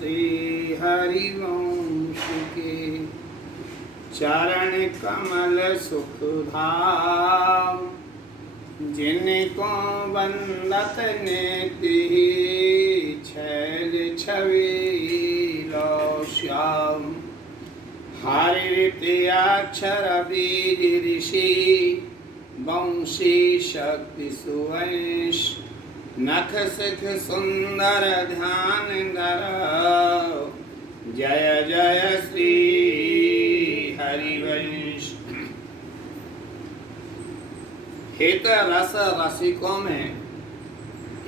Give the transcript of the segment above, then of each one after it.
श्री हरिवंश के चरण कमल सुख धाम, जिनको वंदत नेति छैल छवीलो श्याम। हरित अक्षर बीज ऋषि वंशी शक्ति सुवंश, नख सिख सुंदर ध्यान धर, जय जय श्री हरिवंश। हित रस रसिकों में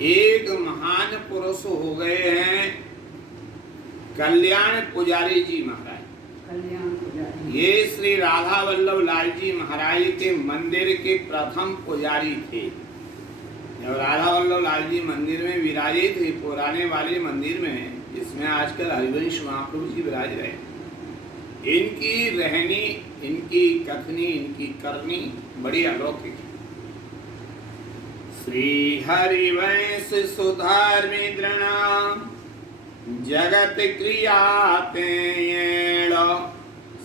एक महान पुरुष हो गए हैं कल्याण पुजारी जी महाराज। ये श्री राधा वल्लभ लाल जी महाराज के मंदिर के प्रथम पुजारी थे। जब राधा वल्लभ लाल जी मंदिर में विराजे थे, पुराने वाले मंदिर में, जिसमें आजकल हरिवंश महाप्रभु जी विराज रहे, इनकी रहनी, इनकी कथनी, इनकी करनी बड़ी अलौकिक है। श्री हरिवंश सुधार्मी दृणाम, जगत क्रियाते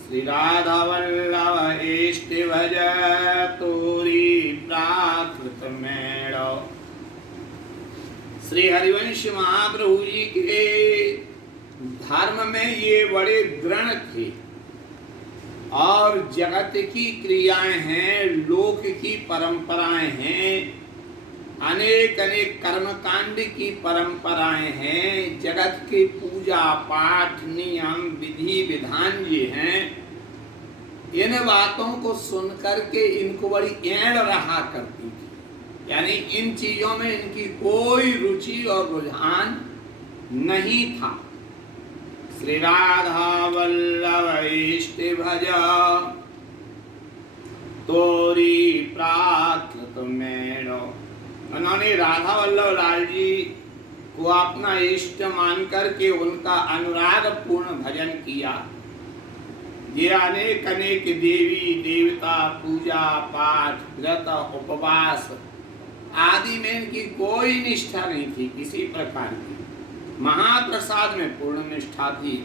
श्री राधा वल्लभ इष्ट भज तोरी प्राकृत मेड़ो। श्री हरिवंश महाप्रभु जी के धर्म में ये बड़े दृढ़ थे और जगत की क्रियाएं हैं, लोक की परंपराएं हैं, अनेक अनेक कर्मकांड की परंपराएं हैं, जगत के पूजा पाठ नियम विधि विधान ये हैं। इन बातों को सुनकर के इनको बड़ी एड़ रहा करती थी, यानी इन चीजों में इनकी कोई रुचि और रुझान नहीं था। श्री राधा वल्लभ इष्ट भजा तोरी प्राकृत मेड़ो। उन्होंने राधा वल्लभ लाल जी को अपना इष्ट मान करके उनका अनुराग पूर्ण भजन किया। ये अनेक अनेक देवी देवता पूजा पाठ व्रत उपवास आदि में इनकी कोई निष्ठा नहीं थी किसी प्रकार की। महाप्रसाद में पूर्ण निष्ठा थी।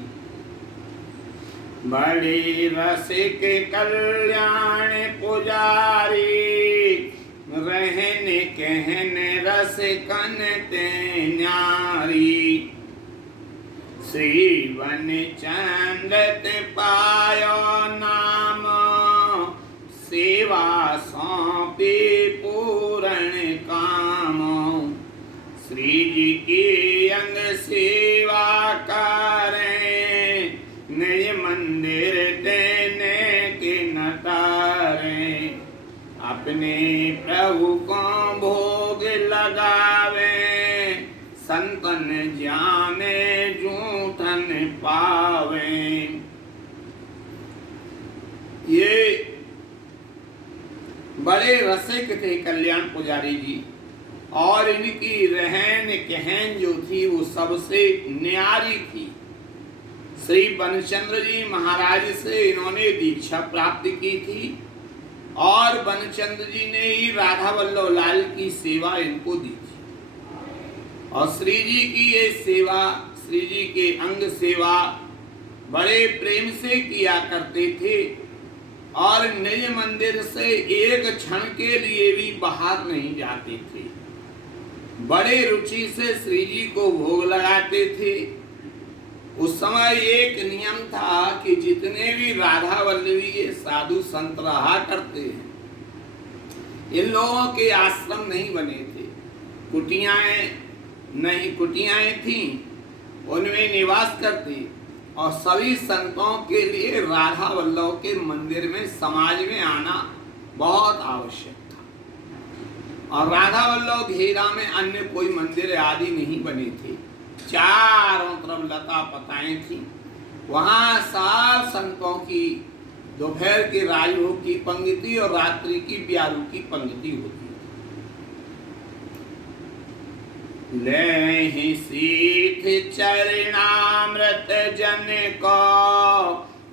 बड़ी रसिक कल्याण पुजारी, रहने कहने रस कन ते न्यारी। श्री वन चंद्र पायो नाम, सेवा सौंपे पूर्ण काम। श्री जी की अंग सेवा करें, नए मंदिर देने के नटारे। अपने प्रभु को भोग लगावे, संतन जाने जूठन पावे। ये बड़े रसिक थे कल्याण पुजारी जी, और इनकी रहन कहन जो थी वो सबसे न्यारी थी। श्री बनचंद्र जी महाराज से इन्होंने दीक्षा प्राप्त की थी और बनचंद्र जी ने ही राधा वल्लभ लाल की सेवा इनको दी थी। और श्री जी की ये सेवा, श्री जी के अंग सेवा बड़े प्रेम से किया करते थे और निज मंदिर से एक क्षण के लिए भी बाहर नहीं जाते थे। बड़े रुचि से श्री जी को भोग लगाते थे। उस समय एक नियम था कि जितने भी राधा वल्लभी ये साधु संत रहा करते हैं, इन लोगों के आश्रम नहीं बने थे, कुटियाएं थीं, उनमें निवास करते, और सभी संतों के लिए राधा वल्लभ के मंदिर में समाज में आना बहुत आवश्यक था। और राधा वल्लभ घेरा में अन्य कोई मंदिर आदि नहीं बने थे। चारों तरफ लता पताएं थी। वहां सब संतों की दोपहर के राजभोग की पंक्ति और रात्रि की प्यारू की पंक्ति होती। ले सीठ चरणामृत जन को,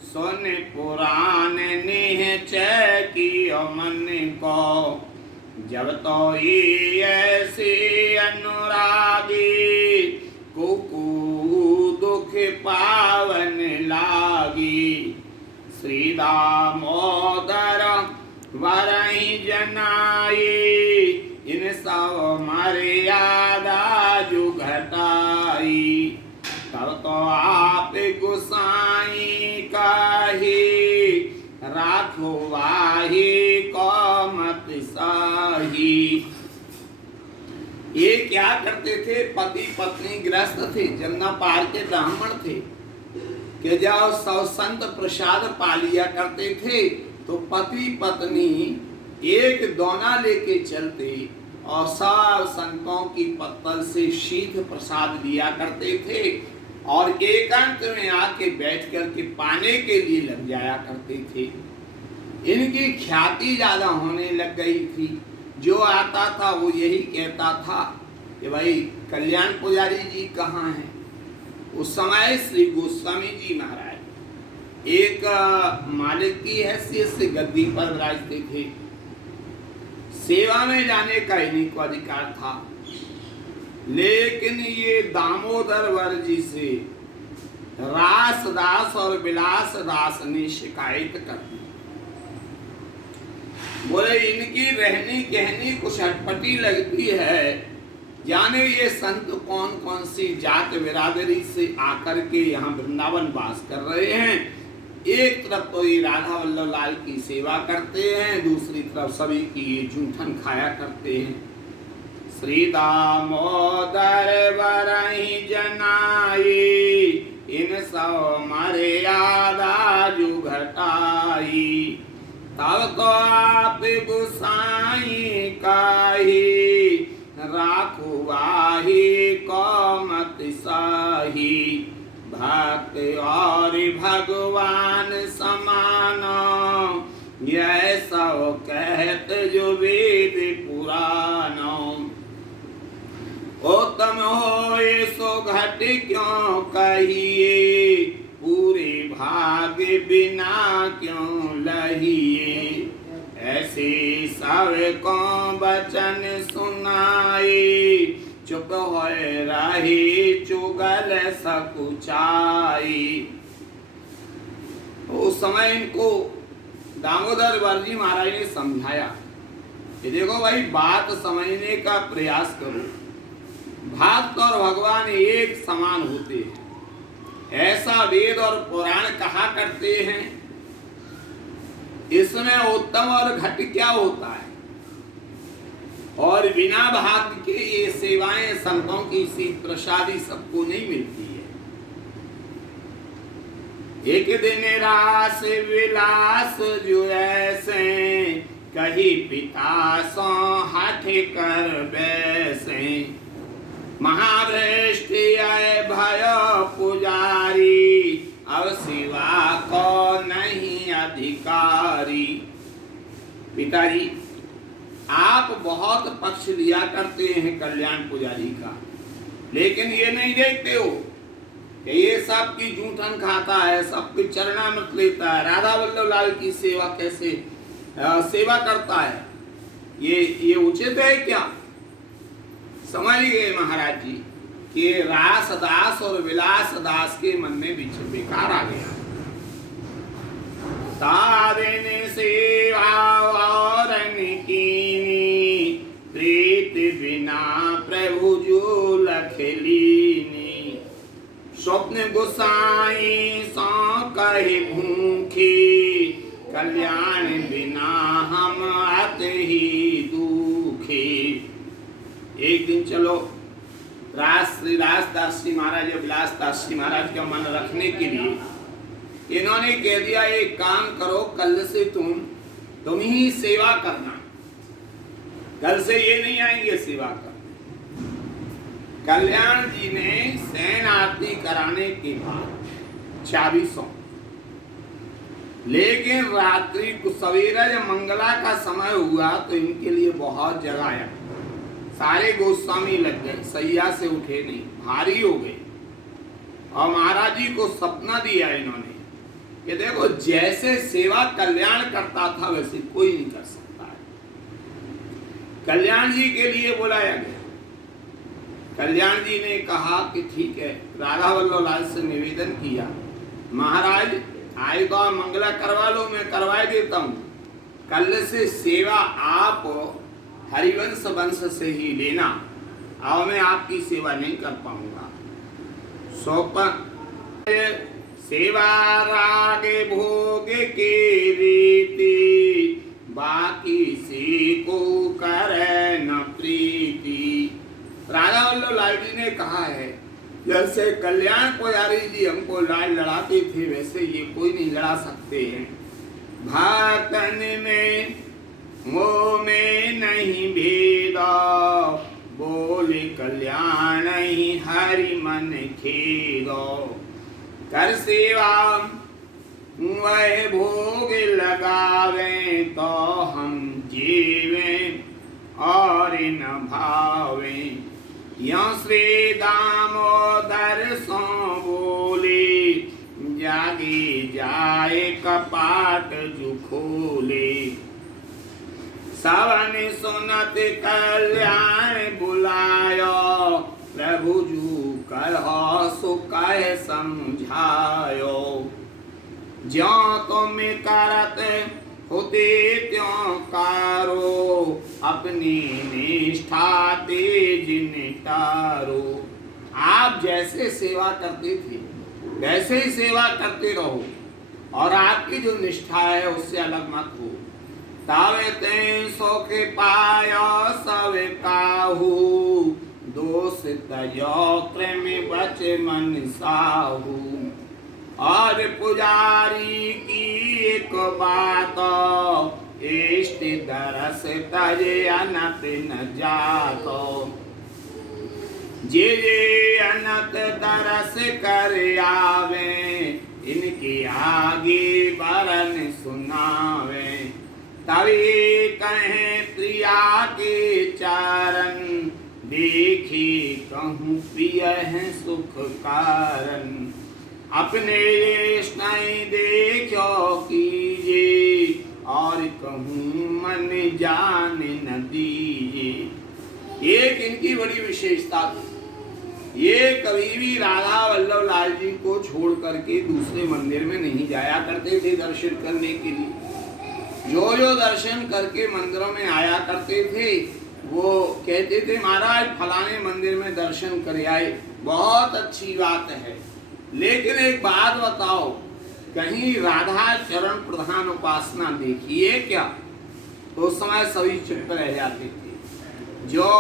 सुन पुराण निश्चय की मन को। जब तो ये ऐसी अनुरागी, कुकु दुख के पावन लागी। श्री दामोदर वरहि जनाई, इन सब मर्यादा जो घटाई। तब तो आप गुसाई काहि, राखो वाहि को मत साही। ये क्या करते थे? पति पत्नी गृहस्थ थे, जमुना पार के ब्राह्मण थे, कि जब सब संत प्रसाद पा लिया करते थे तो पति पत्नी एक दोना लेके चलते और सब संतों की पत्तल से शीघ्र प्रसाद लिया करते थे और एकांत में आके बैठ करके पाने के लिए लग जाया करते थे। इनकी ख्याति ज्यादा होने लग गई थी। जो आता था वो यही कहता था कि भाई कल्याण पुजारी जी कहाँ हैं। उस समय श्री गोस्वामी जी महाराज एक मालिक की हैसियत से गद्दी पर विराजते थे। सेवा में जाने का इन्हीं को अधिकार था, लेकिन ये दामोदर वर जी से रास दास और विलास दास ने शिकायत कर दी। बोले इनकी रहनी कहनी कुछ अटपटी लगती है, जाने ये संत कौन कौन सी जात बिरादरी से आकर के यहाँ वृंदावन वास कर रहे हैं। एक तरफ तो ये राधा वल्लभ लाल की सेवा करते हैं, दूसरी तरफ सभी की ये जूठन खाया करते हैं। श्री दामोदर वरहि जनाई, इन सब मर्यादा जो घटाई। तब तो आप गुसाई काहि, राखो वाहि को मत साही। भक्त और भगवान समान, यह सब कहत जो वेद पुराण। उत्तम होए सो घट क्यों कहिए, पूरे भाग बिना क्यों लहिए। ऐसे सब को वचन सुनाए, चुप होए रहे चुगल सकुचाई। उस समय इनको दामोदर वर्जी महाराज ने समझाया कि देखो भाई बात समझने का प्रयास करो। भक्त और भगवान एक समान होते हैं, ऐसा वेद और पुराण कहा करते हैं। इसमें उत्तम और घट क्या होता है, और बिना भाग्य के ये सेवाएं संतों की सी प्रसादी सबको नहीं मिलती है। एक दिन रास विलास जो ऐसे, कही पिता सो हठ कर बैसे। महाभ्रष्ट आए भय पुजारी, अब सिवा को नहीं अधिकारी। पिताजी आप बहुत पक्ष लिया करते हैं कल्याण पुजारी का, लेकिन ये नहीं देखते हो कि ये सबकी जूठन खाता है, सबके चरणामृत लेता है, राधा वल्लभ लाल की सेवा कैसे सेवा करता है। ये उचित है क्या? समझ गए महाराज जी कि रास दास और विलास दास के मन में बीच बेकार आ गया। साधन सेवा और कीनी, प्रीत बिना प्रभु जो लखलीनी। स्वप्न गुसाई सो कहे भूखी, कल्याण बिना हम आते ही दुखी। एक दिन चलो श्री रासदास जी महाराज और विलास दास जी महाराज का मन रखने के लिए इन्होंने कह दिया एक काम करो, कल से तुम ही सेवा करना, कल से ये नहीं आएंगे सेवा करने। कल्याण जी ने शयन आरती कराने के बाद चाबी सौंप, लेकिन रात्रि को सवेरा जब मंगला का समय हुआ तो इनके लिए बहुत जगाया। सारे गोस्वामी लग गए, सैया से उठे नहीं, भारी हो गए। और महाराज जी को सपना दिया इन्होंने कि देखो जैसे सेवा कल्याण करता था वैसे कोई नहीं कर सकता है। कल्याण जी के लिए बुलाया गया। कल्याण जी ने कहा कि ठीक है, राधा वल्लभ लाल से निवेदन किया, महाराज आज तो आप मंगला करवा लो, मैं करवा देता हूँ, कल से सेवा आप हरिवंश वंश से ही लेना, और मैं आपकी सेवा नहीं कर पाऊंगा। सोपन सेवा राग भोग के रीति, बाकी से को कर न प्रीति। राधा वल्लभ लाल जी ने कहा है, जैसे कल्याण पुजारी जी हमको लाल लड़ाते थे, वैसे ये कोई नहीं लड़ा सकते हैं। भक्तन में मोह में नहीं भेदा, बोले कल्याण ही हरि मन खेदो। कर सेवा वह भोग लगावे, तो हम जीवे और न भावे। यो श्री दामोदर सो बोले, जागे जाए कपाट जो खोले। सवन सुनत कल्याण बुलायो, प्रभु जू कहो सो कह समझायो। ज्यो तुम करत होते त्यों कारो, अपनी निष्ठा तेज निटारो। आप जैसे सेवा करते थे वैसे ही सेवा करते रहो, और आपकी जो निष्ठा है उससे अलग मत हो। तावे ते सोखे पायो सब काहू, दोष तजो प्रेम बच मन साहू। और पुजारी की एक बात, इष्ट दरस तजे अनत न जातो। जे अनत दरस कर आवे, इनके आगे बरन सुनावे। तभी कहें प्रिया के चरण, देखी कहूँ प्रिय है सुख कारण। अपने स्नेह देखो कीजिए, और कहूँ मन जान न दीजिए। एक इनकी बड़ी विशेषता थी, ये कभी भी राधा वल्लभ लाल जी को छोड़ करके दूसरे मंदिर में नहीं जाया करते थे दर्शन करने के लिए। जो जो दर्शन करके मंदिरों में आया करते थे, वो कहते थे महाराज फलाने मंदिर में दर्शन कर आए, बहुत अच्छी बात है, लेकिन एक बात बताओ, कहीं राधा चरण प्रधान उपासना देखिए क्या? तो उस समय सभी चुप रह जाते थे। जो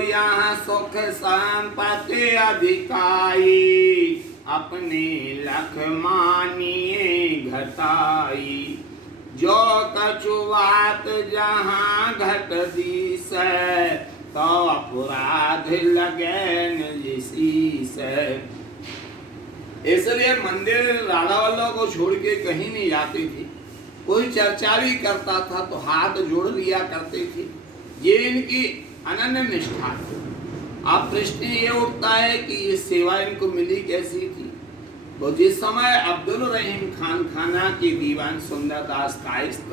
यहाँ सुख संपत्ति अधिकाई, अपने लख मानिए घटाई। जो कछुआत जहाँ घट दिस, तो अपराध लगन जिसीस। इसलिए मंदिर राधा वल्लभ को छोड़ के कहीं नहीं जाते थे। कोई चर्चा भी करता था तो हाथ जोड़ लिया करते थे। ये इनकी अनन्य निष्ठा थी। अब प्रश्न ये उठता है कि ये सेवा इनको मिली कैसी थी? तो जिस समय अब्दुल रहीम खान खाना के दीवान सुंदरदास कायस्थ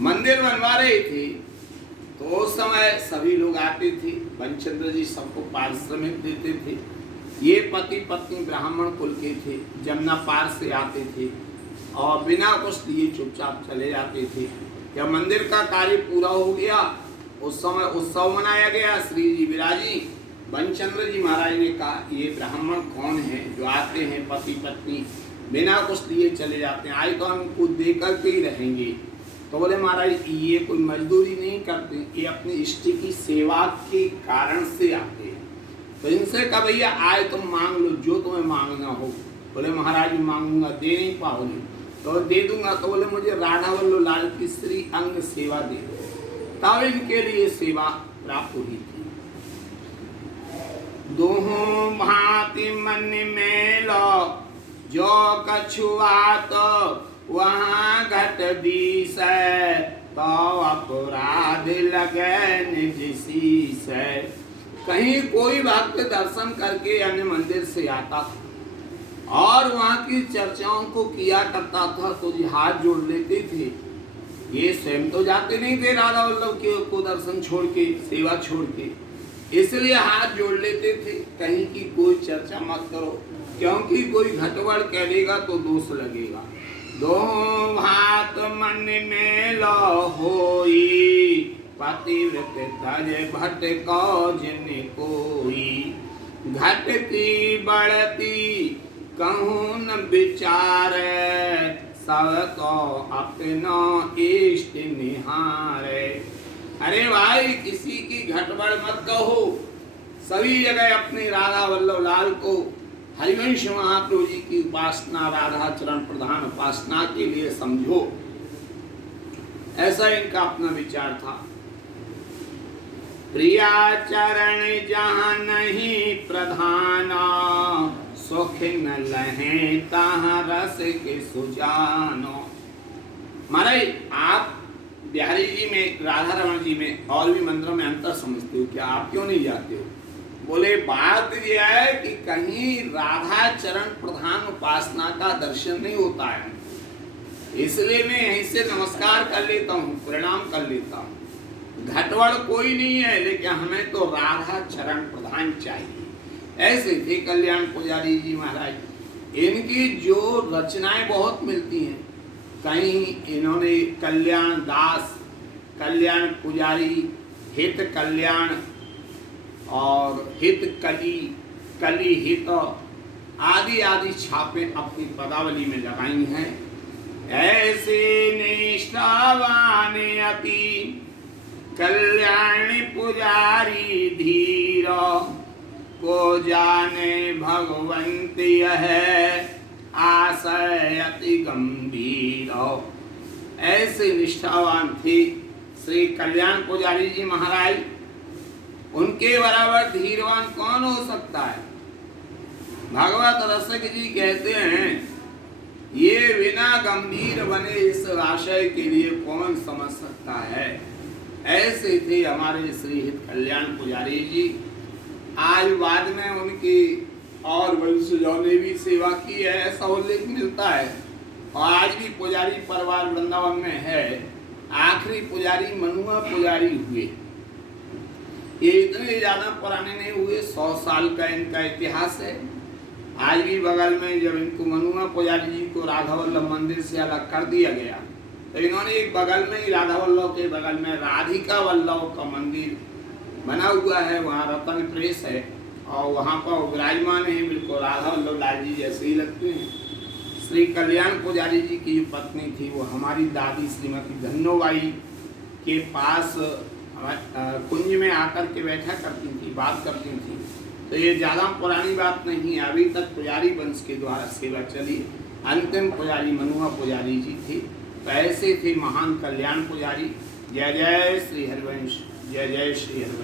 मंदिर बनवा रहे थे, तो उस समय सभी लोग आते थे, पंचचंद्र जी सबको पारिश्रमिक देते थे। ये पति पत्नी ब्राह्मण कुल के थे, जमुना पार से आते थे और बिना कुछ दिए चुपचाप चले जाते थे। जब मंदिर का कार्य पूरा हो गया, उस समय उत्सव मनाया गया, श्री जी विराजी। पंचचंद्र जी महाराज ने कहा ये ब्राह्मण कौन है जो आते हैं पति पत्नी बिना कुछ दिए चले जाते हैं, आज तो हम कुछ दे करके ही रहेंगे। तो बोले महाराज ये कोई मजदूरी नहीं करते, ये अपने इष्ट की सेवा के कारण से आते हैं। तो इनसे कहा भैया आए तुम मांग लो जो तुम्हें मांगना हो। बोले महाराज मांगूंगा, दे नहीं पाओगे? तो दे दूंगा। तो बोले मुझे राधा वल्लभ लाल की श्री अंग सेवा दे दो। तब इनके लिए सेवा प्राप्त हुई थी। दोहों भांति मन में लो, जो कछुआत वहाँ घट दिस, तो अपराध लगन जिसीस। कहीं कोई भक्त दर्शन करके अन्य मंदिर से आता था और वहाँ की चर्चाओं को किया करता था, तो जी हाथ जोड़ लेते थे। ये स्वयं तो जाते नहीं थे राधा वल्लभ के को दर्शन छोड़ के, सेवा छोड़ के, इसलिए हाथ जोड़ लेते थे, कहीं की कोई चर्चा मत करो, क्योंकि कोई घटवड़ कह देगा तो दोष लगेगा। दो भात मन में लो होई, पतिव्रत तज भट को जिन कोई। घटती बढ़ती कहूँ न विचार, सब तो अपना इष्ट निहारे। अरे भाई, किसी की घटबड़ मत कहो, सभी जगह अपने राधा वल्लभ लाल को हरिवंश महाप्रभु जी की उपासना, राधा चरण प्रधान उपासना के लिए समझो। ऐसा इनका अपना विचार था। प्रिया चरण जहाँ नहीं प्रधाना, सुख न लहे तहाँ रस के सुजानो। महाराज, आप बिहारी जी में, राधा रमण जी में और भी मंत्रों में अंतर समझते हो क्या? आप क्यों नहीं जाते हो? बोले बात यह है कि कहीं राधा चरण प्रधान उपासना का दर्शन नहीं होता है, इसलिए मैं यहीं से नमस्कार कर लेता हूँ, प्रणाम कर लेता हूँ। घटवड़ कोई नहीं है, लेकिन हमें तो राधा चरण प्रधान चाहिए। ऐसे थे कल्याण पुजारी जी महाराज। इनकी जो रचनाएं बहुत मिलती हैं, कहीं इन्होंने कल्याण दास, कल्याण पुजारी, हित कल्याण और हित कली, कली हित आदि आदि छापे अपनी पदावली में लगाई हैं। ऐसे निष्ठावान अति कल्याण पुजारी धीर, को जाने भगवंत यह आशय अति गंभीर। ऐसे निष्ठावान थे श्री कल्याण पुजारी जी महाराज। उनके बराबर धीरवान कौन हो सकता है? भागवत रसिक जी कहते हैं, ये बिना गंभीर बने इस आशय के लिए कौन समझ सकता है। ऐसे थे हमारे श्री हित कल्याण पुजारी जी। आज बाद में उनकी और वंशजों ने भी सेवा की है, ऐसा उल्लेख मिलता है। और आज भी पुजारी परिवार वृंदावन में है। आखिरी पुजारी मनुआ पुजारी हुए। ये इतने ज्यादा पुराने नहीं हुए, 100 साल का इनका इतिहास है। आज भी बगल में जब इनको मनुआ पुजारी जी को राधा वल्लभ मंदिर से अलग कर दिया गया, तो इन्होंने एक बगल में ही राधा वल्लभ के बगल में राधिका वल्लभ का मंदिर बना हुआ है। वहाँ रतन प्रेस है और वहाँ पर विराजमान है, बिल्कुल राधा वल्लभ लाल जी जैसे ही लगते हैं। श्री कल्याण पुजारी जी की जो पत्नी थी, वो हमारी दादी श्रीमती धन्योबाई के पास कुंज में आकर के बैठा करती थी, बात करती थी। तो ये ज़्यादा पुरानी बात नहीं है, अभी तक पुजारी वंश के द्वारा सेवा चली। अंतिम पुजारी मनुआ पुजारी जी थे। तो ऐसे थे महान कल्याण पुजारी। जय जय श्री हरिवंश, जय जय श्री हरिवंश।